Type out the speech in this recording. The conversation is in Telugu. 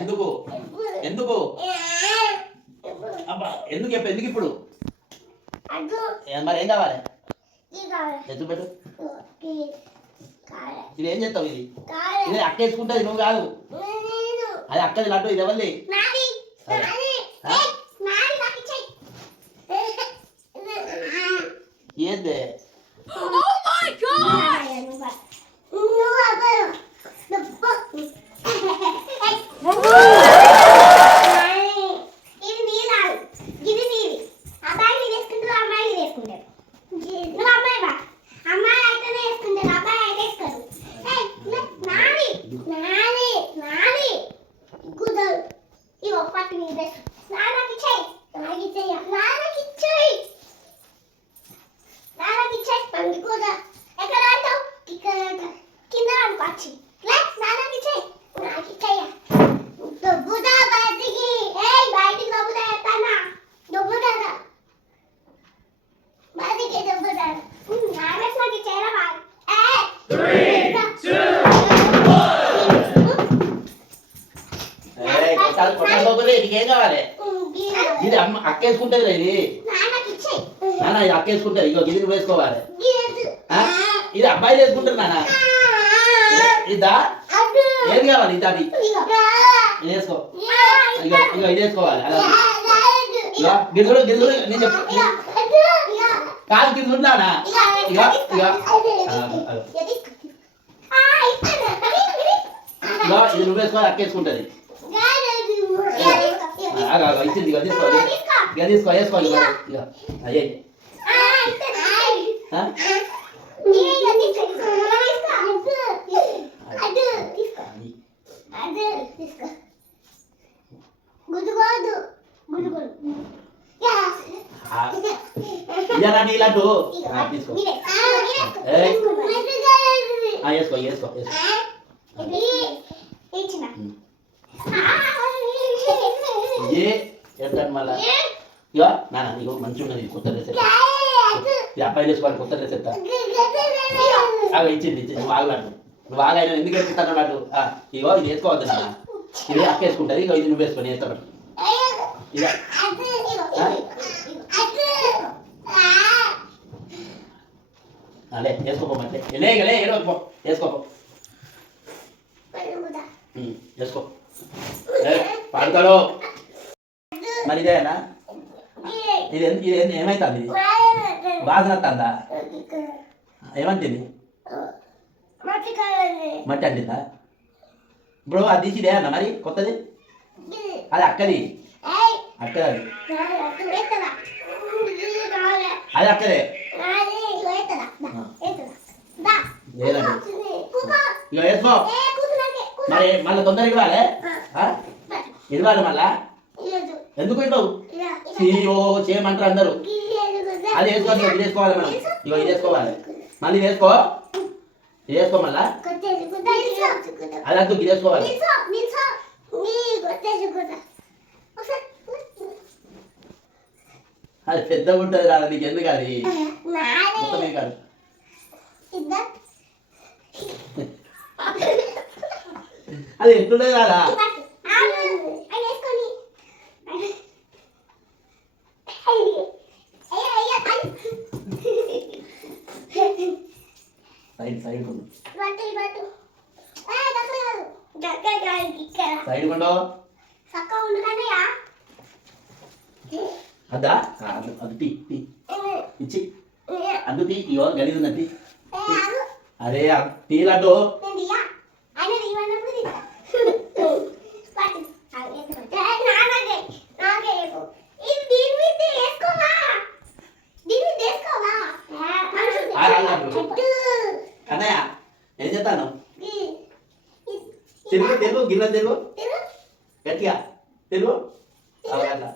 ఎందుకు ఎందుకు అబ్బా ఎందుకు చెప్పు ఎందుకు ఇప్పుడు మరి ఏం కావాలి ఎత్తు పెట్టు ఇది ఏం చేస్తావు ఇది ఇది అక్క వేసుకుంటుంది నువ్వు కాదు అది అక్కది లడ్డు ఇది ఎవరిది ఏంది ఏం కావాలి ఇది అమ్మ అక్క వేసుకుంటుంది ఇది నాన్న ఇది అక్క వేసుకుంటుంది ఇగో ఇది నువ్వు వేసుకోవాలి ఇది అబ్బాయిలు వేసుకుంటారు నాన్న ఇదా ఏది కావాలి ఇది అది ఇది వేసుకో ఇగో ఇగో ఇది వేసుకోవాలి అలా గిడుగుడు గిడుగుడు నేను చెప్పు కాదు గిడుగుడు నాన్న ఇగో ఇగో ఇగో ఇది నువ్వు వేసుకోవాలి అక్క వేసుకుంటుంది ఇచ్చింది ఇక తీసుకో ఇక తీసుకో వేసుకోవాలి ఇక అయ్యే ఇలాంటి ఇలాంటి తీసుకో వేసుకో వేసుకో వేసుకో ఏ ఎంతండి మళ్ళా ఇక నాన్న నీకు మంచిగా ఉన్నది కొత్త డ్రెస్ ఇది అబ్బాయిలు వేసుకోవాలి కొత్త డ్రెస్ ఎత్తా ఇచ్చింది ఇచ్చింది నువ్వు ఆగలాడు నువ్వు ఆగైనా ఎందుకు వేసుకుంటాను అన్నట్టు ఇగో ఇది వేసుకోవద్దు నాన్న ఇది అక్క వేసుకుంటుంది ఇగో ఇది నువ్వు వేసుకొని వేస్తాడు ఇక అదే వేసుకోమంటే లే ఏడవకు వేసుకోపో వేసుకో పాడతాడు మరి ఇదేనా ఇది ఇది ఏమైతుంది వాసన వస్తుందా ఏమంటుంది మట్టి అంటుందా ఇప్పుడు అది తీసిదే అన్న మరి కొత్తది అది అక్కది అక్కది అది అక్కదే లేదండి ఇక వేసుకో మరి మళ్ళీ తొందరగా ఇవ్వాలి ఇవ్వాలి మళ్ళా ఎందుకు ఇవ్వవు సీఓ చేయమంటారు అందరూ అది వేసుకోవాలి ఇది వేసుకోవాలి మనం ఇగో ఇది వేసుకోవాలి మళ్ళీ వేసుకో ఇది వేసుకో మళ్ళా అది వద్దు ఇది వేసుకోవాలి అది పెద్దగా ఉంటుంది రాదు నీకు ఎందుకు అది మొత్తం ఏం కాదు అది ఎట్లుండదు రాదా సైడ్ సైడ్ సైడ్ కొండో అదా అది టీ టీ ఇచ్చి అద్దు టీ ఇగో గలీజ్ ఉన్నది అరే టీ లడ్డు అన్నయ్య ఏం చెప్తాను తెలుగు తెలుగు గిన్నె తెలుగు గట్టిగా తెలుగు అలా